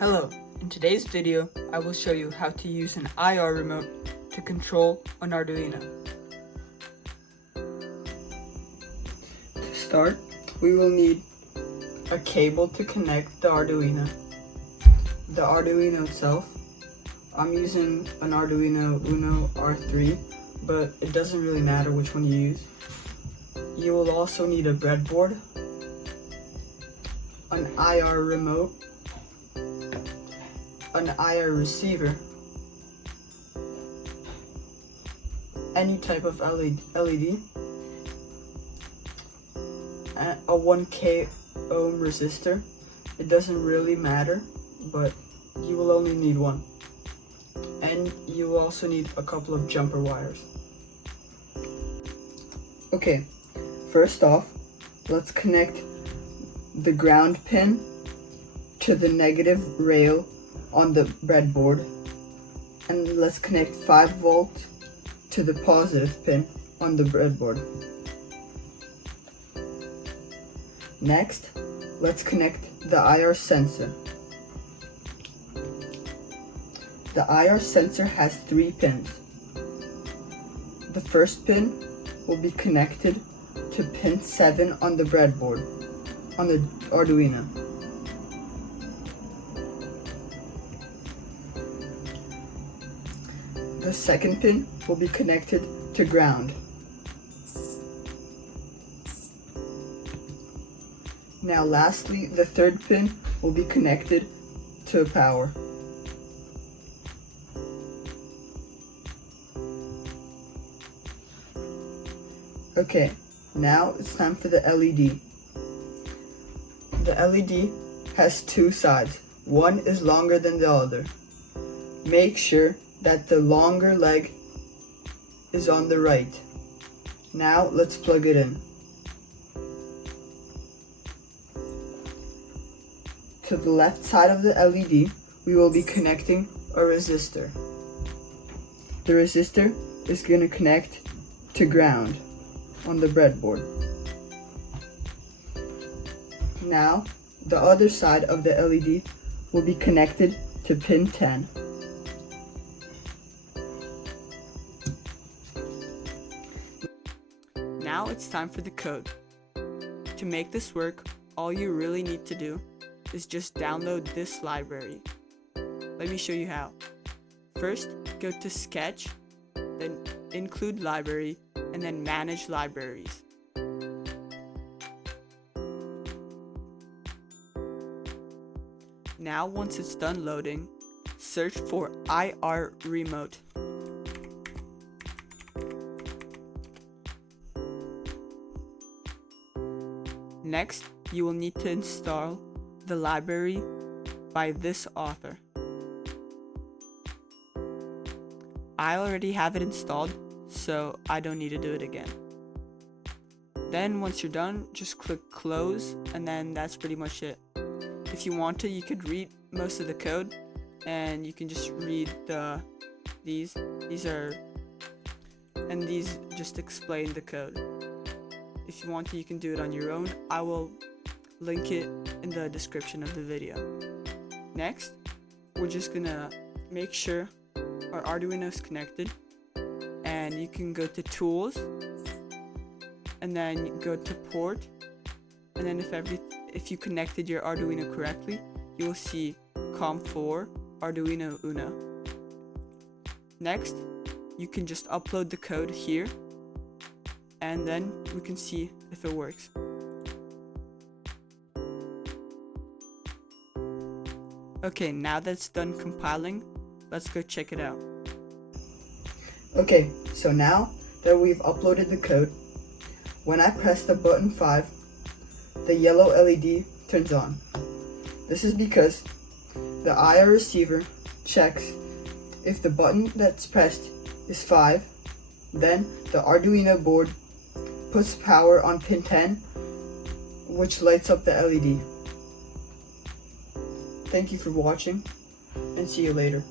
Hello, in today's video I will show you how to use an IR remote to control an Arduino. To start, we will need a cable to connect the Arduino. The Arduino itself, I'm using an Arduino Uno R3, but it doesn't really matter which one you use. You will also need a breadboard, an IR remote, an IR receiver, any type of LED, and a 1K ohm resistor. It doesn't really matter, but you will only need one. And you will also need a couple of jumper wires. Okay, first off, let's connect the ground pin to the negative rail on the breadboard, and let's connect 5 volt to the positive pin on the breadboard. Next, let's connect the IR sensor. The IR sensor has 3 pins. The first pin will be connected to pin 7 on the breadboard on the Arduino. The second pin will be connected to ground. Now lastly, the third pin will be connected to power. Okay, now it's time for the LED. The LED has 2 sides. One is longer than the other. Make sure that the longer leg is on the right. Now let's plug it in. To the left side of the LED, we will be connecting a resistor. The resistor is going to connect to ground on the breadboard. Now, the other side of the LED will be connected to pin 10. Now it's time for the code. To make this work, all you really need to do is just download this library. Let me show you how. First, go to Sketch, then Include Library, and then Manage Libraries. Now once it's done loading, search for IR Remote. Next, you will need to install the library by this author. I already have it installed, so I don't need to do it again. Then once you're done, just click close, and then that's pretty much it. If you want to, you could read most of the code, and you can just read these just explain the code. If you want to, you can do it on your own. I will link it in the description of the video. Next, we're just gonna make sure our Arduino is connected, and you can go to Tools, and then go to Port, and then if you connected your Arduino correctly, you will see COM4 Arduino Uno. Next, you can just upload the code here, and then we can see if it works. Okay, now that it's done compiling, let's go check it out. Okay, so now that we've uploaded the code, when I press the button 5, the yellow LED turns on. This is because the IR receiver checks if the button that's pressed is 5, then the Arduino board puts power on pin 10, which lights up the LED. Thank you for watching, and see you later.